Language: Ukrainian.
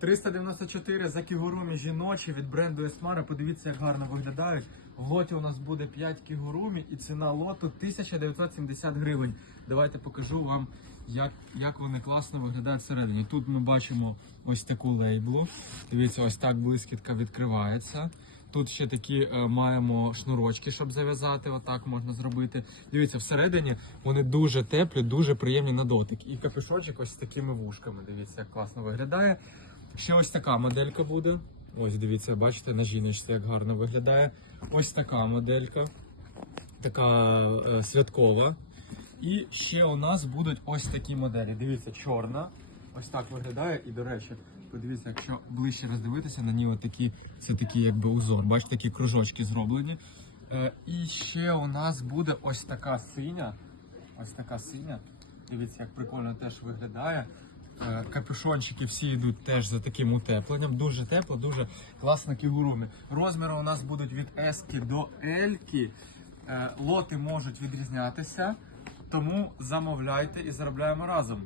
394 за кігурумі жіночі від бренду Esmara. Подивіться, як гарно виглядають. В лоті у нас буде 5 кігурумі і ціна лоту 1970 гривень. Давайте покажу вам, як, як вони класно виглядають всередині. Тут ми бачимо ось таку лейблу. Дивіться, ось так блискітка відкривається. Тут ще такі е, маємо шнурочки, щоб зав'язати. Отак можна зробити. Дивіться, всередині вони дуже теплі, дуже приємні на дотик. І капюшончик ось з такими вушками. Дивіться, як класно виглядає. Ще ось така моделька буде. Ось дивіться, бачите, на жіночці як гарно виглядає. Ось така моделька, така е, святкова. І ще у нас будуть ось такі моделі. Дивіться, чорна. Ось так виглядає. І, до речі, подивіться, якщо ближче роздивитися, на ній отакі, це такий якби узор. Бачите, такі кружочки зроблені. Е, і ще у нас буде ось така синя. Ось така синя. Дивіться, як прикольно теж виглядає. Е, Капюшончики всі йдуть теж за таким утепленням. Дуже тепло, дуже класно кігуруми. Розміри у нас будуть від S до L. -ки. Лоти можуть відрізнятися, тому замовляйте і заробляємо разом.